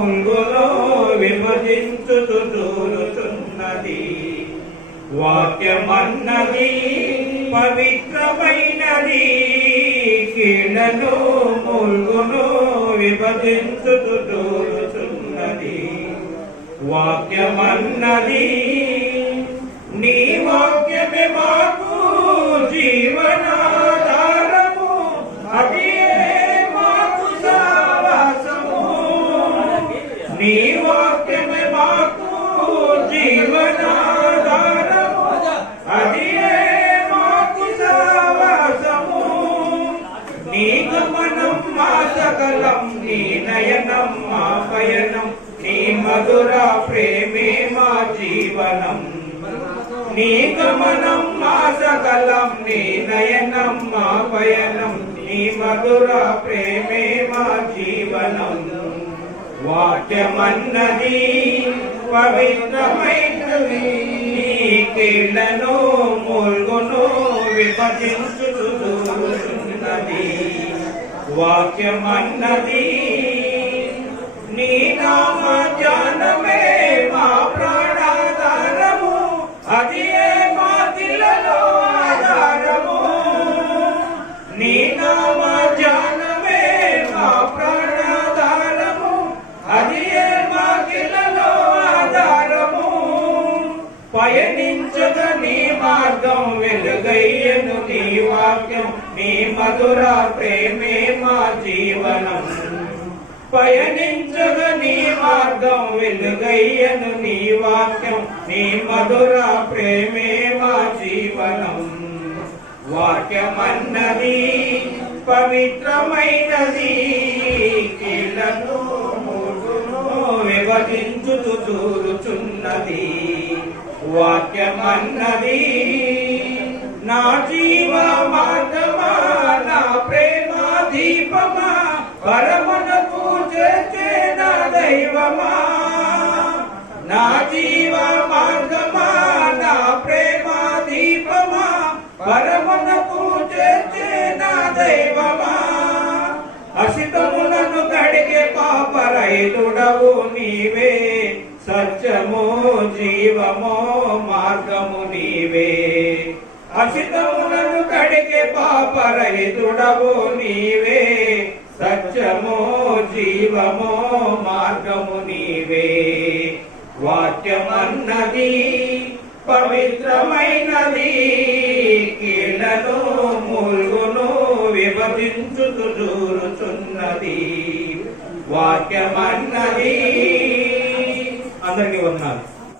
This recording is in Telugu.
మూల్గులో విభజించుతూ దూరుతున్నది. వాక్యమన్నది పవిత్రమైనది, కీళ్లను మూల్గును విభజించుతూ దూరుతున్నది. వాక్యమన్నది నీ వాక్యమే మాకు జీవనాధారము, అదే మాకు సావాసము. నీ వాక్యమే మాకు జీవనాధారము, అదే మాకు సావాసము. నీ గమనం మా సకలం, నీ నయనం మా పయనం, నీ మధుర ప్రేమే మా జీవనం. నీ గమనం మా సకలం, నీ నయనం మా పయనం, నీ మధుర ప్రేమే మా జీవనం. వాక్యమన్నది పవిత్రమైనది, నీ కీళ్లను మూల్గును విభజించుతూ దూరుతున్నది. వాక్యమన్నది నీ నామ ధ్యానమే మా ప్రాణాధారము, అదే మా దిలలో ఆధారము. నీ నామ ధ్యానమే మా ప్రాణాధారము, అదే మా దిలలో ఆధారము. పయనించగా నీ మార్గం వెలుగయ్యను నీ వాక్యం, నీ మధుర ప్రేమే మా జీవనం. పయనించగా నీ మార్గం వెలుగయ్యను నీ వాక్యం, నీ మధుర ప్రేమే మా జీవనం. వాక్యమన్నది పవిత్రమైనది, కీళ్లను మూల్గును విభజించుతూ దూరుచున్నది. వాక్యమన్నది నా జీవ మార్గమా, నా ప్రేమ దీపమా, పరమనకు చేర్చే నా దైవమా. నా జీవ మార్గమా, నా ప్రేమ దీపమా, పరమనకు చేర్చే నా దైవమా. అసితములను కడిగే పాపరహితుడవు నీవే, సత్యము జీవము మార్గము నీవే. అసితములను కడిగే పాపరహితుడవు నీవే, సత్యము జీవము మార్గము నీవే. వాక్యమన్నది పవిత్రమైనది, కీళ్లను మూల్గును విభజించుతూ దూరుతున్నది. వాక్యమన్నది. అందరికీ వందనాలు.